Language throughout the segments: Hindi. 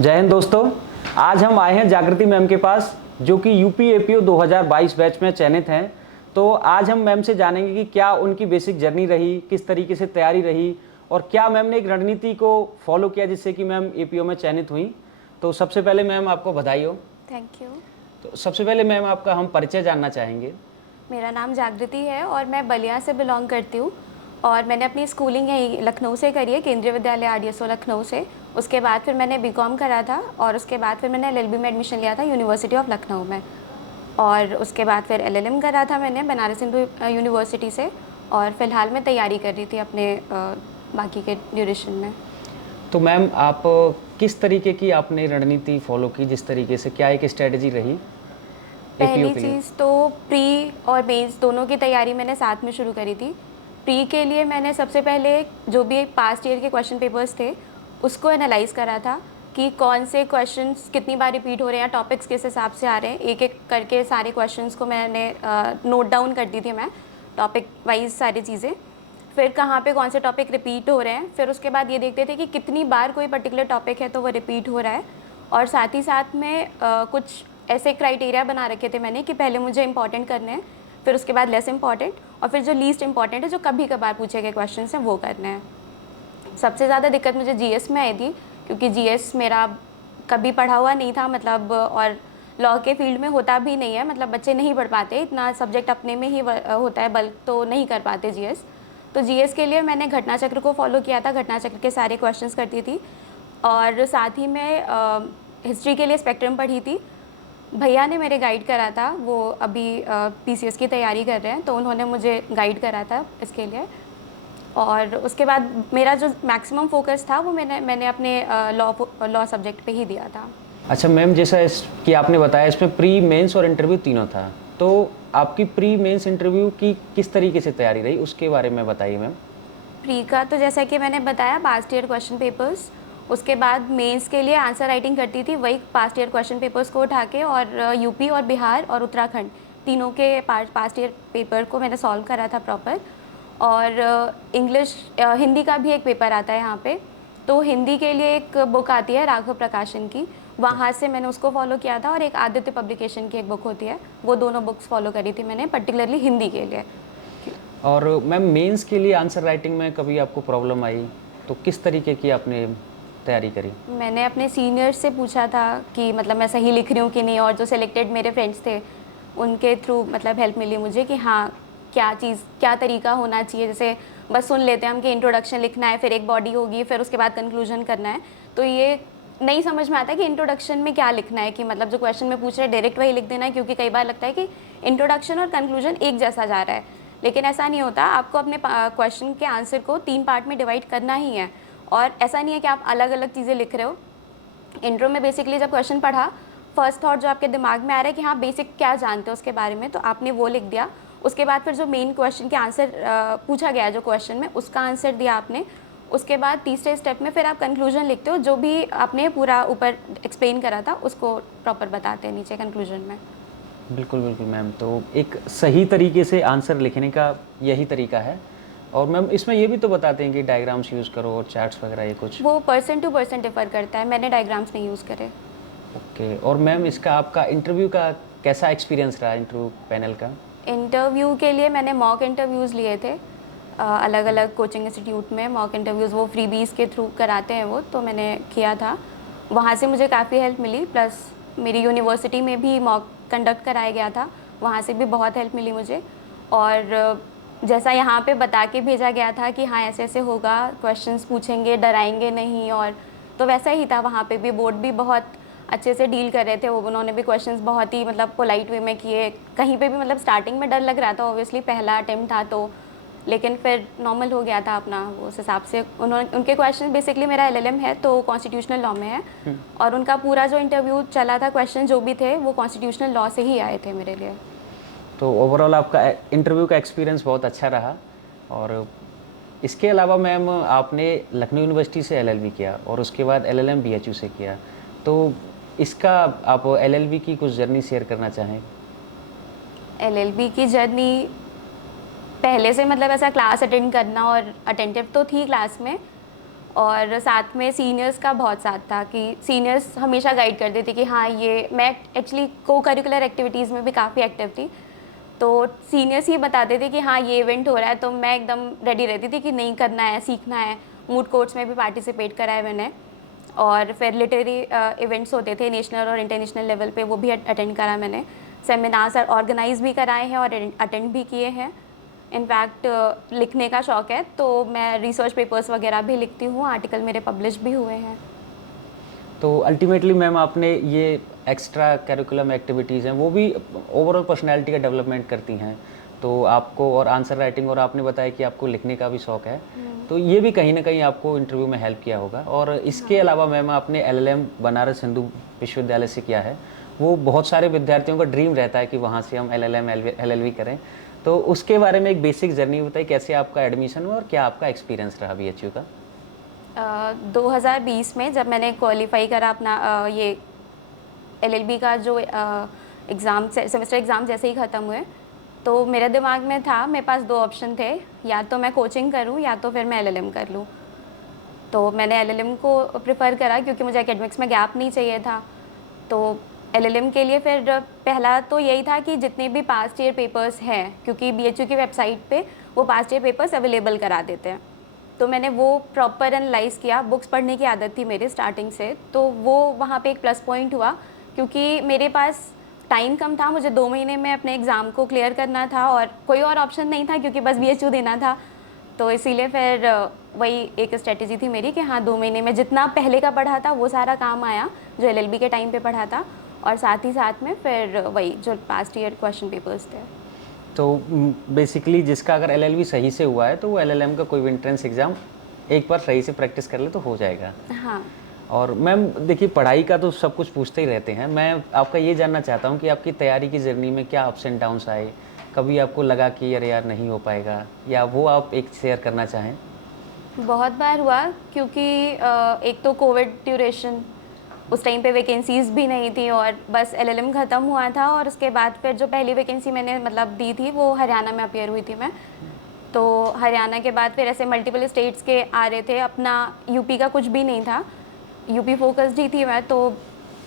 जय हिंद दोस्तों। आज हम आए हैं जागृति मैम के पास जो कि यूपी एपीओ 2022 बैच में चयनित हैं। तो आज हम मैम से जानेंगे कि क्या उनकी बेसिक जर्नी रही, किस तरीके से तैयारी रही और क्या मैम ने एक रणनीति को फॉलो किया जिससे कि मैम एपीओ में चयनित हुई। तो सबसे पहले मैम आपको बधाई हो। Thank you. तो सबसे पहले मैम आपका हम परिचय जानना चाहेंगे। मेरा नाम जागृति है और मैं बलिया से बिलोंग करती हूँ और मैंने अपनी स्कूलिंग यहीं लखनऊ से करी है, केंद्रीय विद्यालय आरडीएसओ लखनऊ से। उसके बाद फिर मैंने बीकॉम करा था और उसके बाद फिर मैंने एलएलबी में एडमिशन लिया था यूनिवर्सिटी ऑफ लखनऊ में। और उसके बाद फिर एलएलएम करा था मैंने बनारस हिंदू यूनिवर्सिटी से और फिलहाल मैं तैयारी कर रही थी अपने बाकी के ड्यूरेशन में। तो मैम आप किस तरीके की आपने रणनीति फॉलो की, जिस तरीके से क्या एक स्ट्रेटजी रही एपीओ पहली के लिए? चीज़ तो प्री और मेंस दोनों की तैयारी मैंने साथ में शुरू करी थी। प्री के लिए मैंने सबसे पहले जो भी पास्ट ईयर के क्वेश्चन पेपर्स थे उसको एनालाइज करा था कि कौन से क्वेश्चंस कितनी बार रिपीट हो रहे हैं, टॉपिक्स किस हिसाब से आ रहे हैं। एक एक करके सारे क्वेश्चंस को मैंने नोट डाउन कर दी थी मैं, टॉपिक वाइज सारी चीज़ें। फिर कहाँ पे कौन से टॉपिक रिपीट हो रहे हैं, फिर उसके बाद ये देखते थे कि कितनी बार कोई पर्टिकुलर टॉपिक है तो वो रिपीट हो रहा है। और साथ ही साथ में कुछ ऐसे क्राइटेरिया बना रखे थे मैंने कि पहले मुझे इंपॉर्टेंट करने हैं, फिर उसके बाद लेस इंपॉर्टेंट और फिर जो लीस्ट इंपॉर्टेंट है, जो कभी कभार पूछे गए क्वेश्चन हैं वो करने हैं। सबसे ज़्यादा दिक्कत मुझे जीएस में आई थी क्योंकि जीएस मेरा कभी पढ़ा हुआ नहीं था, मतलब और लॉ के फील्ड में होता भी नहीं है, मतलब बच्चे नहीं पढ़ पाते, इतना सब्जेक्ट अपने में ही होता है बल्क, तो नहीं कर पाते जीएस। तो जीएस के लिए मैंने घटना चक्र को फॉलो किया था, घटना चक्र के सारे क्वेश्चंस करती थी और साथ ही मैं हिस्ट्री के लिए स्पेक्ट्रम पढ़ी थी। भैया ने मेरे गाइड करा था, वो अभी पीसीएस की तैयारी कर रहे हैं तो उन्होंने मुझे गाइड करा था इसके लिए। और उसके बाद मेरा जो मैक्सिमम फोकस था वो मैंने अपने लॉ सब्जेक्ट पे ही दिया था। अच्छा मैम, जैसा कि आपने बताया इसमें प्री मेंस और इंटरव्यू तीनों था, तो आपकी प्री मेंस इंटरव्यू की किस तरीके से तैयारी रही उसके बारे में बताइए मैम। प्री का तो जैसा कि मैंने बताया पास्ट ईयर क्वेश्चन पेपर्स, उसके बाद मेंस के लिए आंसर राइटिंग करती थी वही पास्ट ईयर क्वेश्चन पेपर्स को उठा के, और यूपी और बिहार और उत्तराखंड तीनों के पास्ट ईयर पेपर को मैंने सॉल्व करा था प्रॉपर। और इंग्लिश हिंदी का भी एक पेपर आता है यहाँ पे, तो हिंदी के लिए एक बुक आती है राघव प्रकाशन की, वहाँ से मैंने उसको फॉलो किया था। और एक आदित्य पब्लिकेशन की एक बुक होती है, वो दोनों बुक्स फॉलो करी थी मैंने पर्टिकुलरली हिंदी के लिए। और मैम मेंस के लिए आंसर राइटिंग में कभी आपको प्रॉब्लम आई तो किस तरीके की आपने तैयारी करी? मैंने अपने सीनियर्स से पूछा था कि मतलब मैं सही लिख रही हूँ कि नहीं, और जो सिलेक्टेड मेरे फ्रेंड्स थे उनके थ्रू मतलब हेल्प मिली मुझे कि हाँ क्या चीज़ क्या तरीका होना चाहिए। जैसे बस सुन लेते हैं हम कि इंट्रोडक्शन लिखना है, फिर एक बॉडी होगी, फिर उसके बाद कंक्लूजन करना है, तो ये नहीं समझ में आता कि इंट्रोडक्शन में क्या लिखना है, कि मतलब जो क्वेश्चन में पूछ रहे हैं डायरेक्ट वही लिख देना है, क्योंकि कई बार लगता है कि इंट्रोडक्शन और कंक्लूजन एक जैसा जा रहा है, लेकिन ऐसा नहीं होता। आपको अपने क्वेश्चन के आंसर को 3 पार्ट में डिवाइड करना ही है, और ऐसा नहीं है कि आप अलग अलग चीज़ें लिख रहे हो। इंट्रो में बेसिकली जब क्वेश्चन पढ़ा, फर्स्ट थॉट जो आपके दिमाग में आ रहा है कि हाँ बेसिक क्या जानते हो उसके बारे में, तो आपने वो लिख दिया। उसके बाद फिर जो मेन क्वेश्चन के आंसर पूछा गया जो क्वेश्चन में, उसका आंसर दिया आपने। उसके बाद तीसरे स्टेप में फिर आप कंक्लूजन लिखते हो, जो भी आपने पूरा ऊपर एक्सप्लेन करा था उसको प्रॉपर बताते हैं नीचे कंक्लूजन में। बिल्कुल बिल्कुल मैम, तो एक सही तरीके से आंसर लिखने का यही तरीका है। और मैम इसमें ये भी तो बताते हैं कि डायग्राम्स यूज़ करो और चार्ट्स वगैरह ये कुछ? वो पर्सन टू पर्सन डिफर करता है, मैंने डायग्राम्स नहीं यूज़ करे। ओके। और मैम इसका आपका इंटरव्यू का कैसा एक्सपीरियंस रहा, इंटरव्यू पैनल का? इंटरव्यू के लिए मैंने मॉक इंटरव्यूज़ लिए थे अलग अलग कोचिंग इंस्टीट्यूट में। मॉक इंटरव्यूज़ वो फ्रीबीज़ के थ्रू कराते हैं वो, तो मैंने किया था, वहाँ से मुझे काफ़ी हेल्प मिली। प्लस मेरी यूनिवर्सिटी में भी मॉक कंडक्ट कराया गया था, वहाँ से भी बहुत हेल्प मिली मुझे। और जैसा यहाँ पे बता के भेजा गया था कि हाँ ऐसे ऐसे होगा, क्वेश्चंस पूछेंगे, डराएंगे नहीं, और तो वैसा ही था। वहाँ पे भी बोर्ड भी बहुत अच्छे से डील कर रहे थे वो, उन्होंने भी क्वेश्चंस बहुत ही मतलब पोलाइट वे में किए। कहीं पे भी मतलब स्टार्टिंग में डर लग रहा था, ऑब्वियसली पहला अटेम्प्ट था तो, लेकिन फिर नॉर्मल हो गया था अपना उस हिसाब से। उनके क्वेश्चन बेसिकली मेरा एलएलएम है तो कॉन्स्टिट्यूशनल लॉ में है, और उनका पूरा जो इंटरव्यू चला था, क्वेश्चन जो भी थे वो कॉन्स्टिट्यूशनल लॉ से ही आए थे मेरे लिए। तो ओवरऑल आपका इंटरव्यू का एक्सपीरियंस बहुत अच्छा रहा। और इसके अलावा मैम आपने लखनऊ यूनिवर्सिटी से एलएलबी किया और उसके बाद एलएलएम बीएचयू से किया, तो इसका आप एलएलबी की कुछ जर्नी शेयर करना चाहें? एलएलबी की जर्नी पहले से मतलब ऐसा क्लास अटेंड करना और अटेंटिव तो थी क्लास में, और साथ में सीनियर्स का बहुत साथ था कि सीनियर्स हमेशा गाइड करते थे कि हाँ ये, मैं एक्चुअली को करिकुलर एक्टिविटीज़ में भी काफ़ी एक्टिव थी, तो सीनियर्स ही बताते थे कि हाँ ये इवेंट हो रहा है, तो मैं एकदम रेडी रहती थी कि नहीं, करना है, सीखना है। मूड कोर्ट्स में भी पार्टिसिपेट करा है मैंने, और फिर लिटरेरी इवेंट्स होते थे नेशनल और इंटरनेशनल लेवल पे, वो भी अटेंड करा मैंने। सेमिनार्स ऑर्गेनाइज भी कराए हैं और अटेंड भी किए हैं। इनफैक्ट लिखने का शौक़ है, तो मैं रिसर्च पेपर्स वगैरह भी लिखती हूँ, आर्टिकल मेरे पब्लिश भी हुए हैं। तो अल्टीमेटली मैम आपने ये एक्स्ट्रा करिकुलम एक्टिविटीज़ हैं वो भी ओवरऑल पर्सनैलिटी का डेवलपमेंट करती हैं, तो आपको, और आंसर राइटिंग, और आपने बताया कि आपको लिखने का भी शौक़ है, तो ये भी कहीं ना कहीं आपको इंटरव्यू में हेल्प किया होगा। और इसके अलावा मैम आपने एलएलएम बनारस हिंदू विश्वविद्यालय से किया है, वो बहुत सारे विद्यार्थियों का ड्रीम रहता है कि वहाँ से हम एलएलएम एलएलबी करें, तो उसके बारे में एक बेसिक जर्नी बताइए, कैसे आपका एडमिशन हुआ और क्या आपका एक्सपीरियंस रहा बीएचयू का? 2020 में जब मैंने क्वालिफाई करा अपना ये एलएलबी का जो एग्ज़ाम, सेमेस्टर एग्ज़ाम जैसे ही ख़त्म हुए, तो मेरे दिमाग में था, मेरे पास दो ऑप्शन थे, या तो मैं कोचिंग करूं या तो फिर मैं एलएलएम कर लूं। तो मैंने एलएलएम को प्रेफर करा क्योंकि मुझे एकेडमिक्स में गैप नहीं चाहिए था। तो एलएलएम के लिए फिर पहला तो यही था कि जितने भी पास्ट ईयर पेपर्स हैं, क्योंकि बीएचयू की वेबसाइट पे वो पास्ट ईयर पेपर्स अवेलेबल करा देते हैं, तो मैंने वो प्रॉपर एनालाइज़ किया। बुक्स पढ़ने की आदत थी मेरी स्टार्टिंग से, तो वो वहाँ पे एक प्लस पॉइंट हुआ, क्योंकि मेरे पास टाइम कम था, मुझे 2 महीने में अपने एग्ज़ाम को क्लियर करना था और कोई और ऑप्शन नहीं था, क्योंकि बस बीएचयू देना था। तो इसीलिए फिर वही एक स्ट्रेटेजी थी मेरी कि हाँ 2 महीने में जितना पहले का पढ़ा था वो सारा काम आया जो एलएलबी के टाइम पे पढ़ा था, और साथ ही साथ में फिर वही जो पास्ट ईयर क्वेश्चन पेपर्स थे। तो बेसिकली जिसका अगर एलएलबी सही से हुआ है तो वो एलएलएम का कोई भी एंट्रेंस एग्ज़ाम एक बार सही से प्रैक्टिस कर ले तो हो जाएगा। हाँ। और मैम देखिए, पढ़ाई का तो सब कुछ पूछते ही रहते हैं, मैं आपका ये जानना चाहता हूँ कि आपकी तैयारी की जर्नी में क्या अप्स एंड डाउन्स आए, कभी आपको लगा कि अरे यार नहीं हो पाएगा, या वो आप एक शेयर करना चाहें? बहुत बार हुआ, क्योंकि एक तो कोविड ड्यूरेशन, उस टाइम पे वैकेंसीज़ भी नहीं थी और बस एलएलएम ख़त्म हुआ था, और उसके बाद फिर जो पहली वैकेंसी मैंने मतलब दी थी वो हरियाणा में अपीयर हुई थी मैं। तो हरियाणा के बाद फिर ऐसे मल्टीपल स्टेट्स के आ रहे थे, अपना यूपी का कुछ भी नहीं था, यूपी फोकस्ड ही थी मैं, तो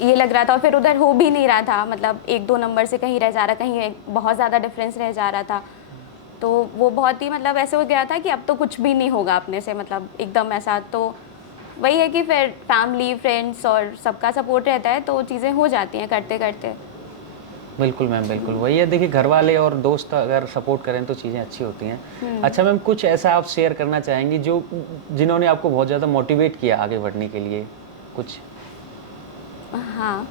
ये लग रहा था, और फिर उधर हो भी नहीं रहा था, मतलब 1-2 नंबर से कहीं रह जा रहा, कहीं बहुत ज़्यादा डिफरेंस रह जा रहा था। तो वो बहुत ही मतलब ऐसे हो गया था कि अब तो कुछ भी नहीं होगा अपने से, मतलब एकदम ऐसा। तो वही है कि फिर फैमिली, फ्रेंड्स और सबका सपोर्ट रहता है तो चीज़ें हो जाती हैं करते करते। बिल्कुल मैम, बिल्कुल वही है, देखिए घर वाले और दोस्त अगर सपोर्ट करें तो चीज़ें अच्छी होती हैं। अच्छा मैम, कुछ ऐसा आप शेयर करना चाहेंगी जो जिन्होंने आपको बहुत ज़्यादा मोटिवेट किया आगे बढ़ने के लिए कुछ? हाँ,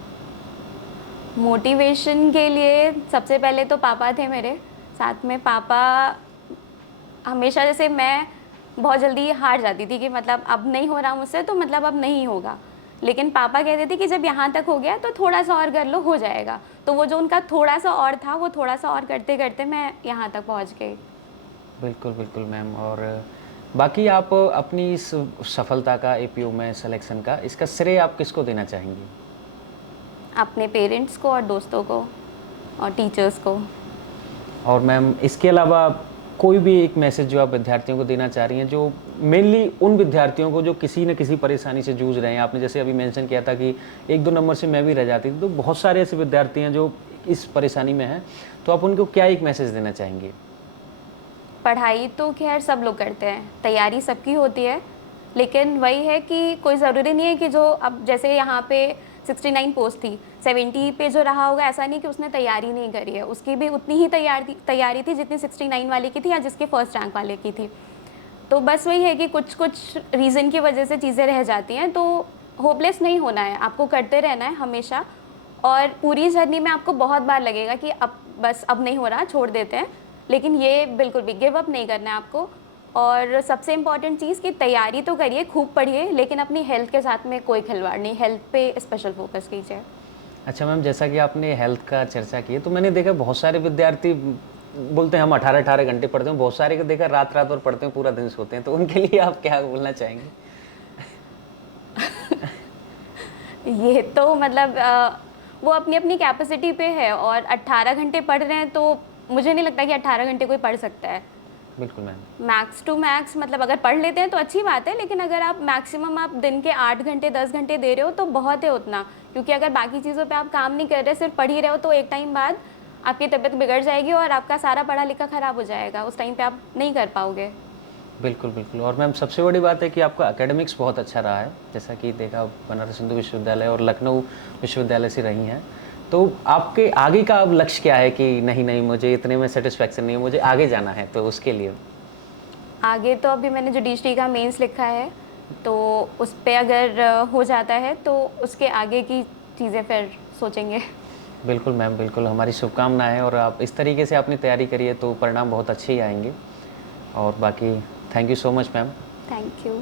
मोटिवेशन के लिए सबसे पहले तो पापा थे मेरे साथ में। पापा हमेशा, जैसे मैं बहुत जल्दी हार जाती थी कि मतलब अब नहीं हो रहा मुझसे, तो मतलब अब नहीं होगा, लेकिन पापा कहते थे कि जब यहाँ तक हो गया तो थोड़ा सा और कर लो, हो जाएगा। तो वो जो उनका थोड़ा सा और था, वो थोड़ा सा और करते करते मैं यहाँ तक पहुँच गई। बिल्कुल बिल्कुल मैम। और बाकी आप अपनी इस सफलता का, एपीयू में सिलेक्शन का, इसका श्रेय आप किसको देना चाहेंगी? अपने पेरेंट्स को और दोस्तों को और टीचर्स को। और मैम इसके अलावा कोई भी एक मैसेज जो आप विद्यार्थियों को देना चाह रही हैं, जो मेनली उन विद्यार्थियों को जो किसी न किसी परेशानी से जूझ रहे हैं? आपने जैसे अभी मेंशन किया था कि 1-2 नंबर से मैं भी रह जाती थी, तो बहुत सारे ऐसे विद्यार्थी हैं जो इस परेशानी में हैं, तो आप उनको क्या एक मैसेज देना चाहेंगे? पढ़ाई तो खैर सब लोग करते हैं, तैयारी सबकी होती है, लेकिन वही है कि कोई ज़रूरी नहीं है कि जो अब जैसे यहाँ पे 69 पोस्ट थी, 70 पे जो रहा होगा, ऐसा नहीं कि उसने तैयारी नहीं करी है, उसकी भी उतनी ही तैयारी थी जितनी 69 वाले की थी या जिसके फर्स्ट रैंक वाले की थी। तो बस वही है कि कुछ कुछ रीज़न की वजह से चीज़ें रह जाती हैं, तो होपलेस नहीं होना है, आपको करते रहना है हमेशा। और पूरी जर्नी में आपको बहुत बार लगेगा कि अब नहीं हो रहा, छोड़ देते हैं, लेकिन ये बिल्कुल भी गिव अप नहीं करना है आपको। और सबसे इम्पॉर्टेंट चीज़ कि तैयारी तो करिए, खूब पढ़िए, लेकिन अपनी हेल्थ के साथ में कोई खिलवाड़ नहीं, हेल्थ पे स्पेशल फोकस कीजिए। अच्छा मैम, जैसा कि आपने हेल्थ का चर्चा की है, तो मैंने देखा बहुत सारे विद्यार्थी बोलते हैं हम 18-18 घंटे पढ़ते हैं, बहुत सारे को देखा रात रात भर पढ़ते हैं, पूरा दिन सोते हैं, तो उनके लिए आप क्या बोलना चाहेंगे? ये तो मतलब वो अपनी अपनी कैपेसिटी पे है, और 18 घंटे पढ़ रहे हैं तो मुझे नहीं लगता कि 18 घंटे कोई पढ़ सकता है। बिल्कुल मैम। मैक्स टू मैक्स मतलब अगर पढ़ लेते हैं तो अच्छी बात है, लेकिन अगर आप मैक्सिमम आप दिन के 8 घंटे 10 घंटे दे रहे हो तो बहुत है उतना, क्योंकि अगर बाकी चीज़ों पे आप काम नहीं कर रहे, सिर्फ पढ़ ही रहे हो, तो एक टाइम बाद आपकी तबीयत बिगड़ जाएगी और आपका सारा पढ़ा लिखा ख़राब हो जाएगा, उस टाइम पे आप नहीं कर पाओगे। बिल्कुल, बिल्कुल। और मैम सबसे बड़ी बात है कि आपका एकेडमिक्स बहुत अच्छा रहा है, जैसा कि देखा बनारस हिंदू विश्वविद्यालय और लखनऊ विश्वविद्यालय से रही हैं। तो आपके आगे का अब लक्ष्य क्या है कि नहीं मुझे इतने में सैटिस्फैक्शन नहीं है, मुझे आगे जाना है, तो उसके लिए? आगे तो अभी मैंने जुडिशरी का मेंस लिखा है, तो उस पे अगर हो जाता है तो उसके आगे की चीज़ें फिर सोचेंगे। बिल्कुल मैम, बिल्कुल, हमारी शुभकामनाएँ। और आप इस तरीके से आपने तैयारी करी है तो परिणाम बहुत अच्छे ही आएँगे। और बाकी thank you so much ma'am. Thank you.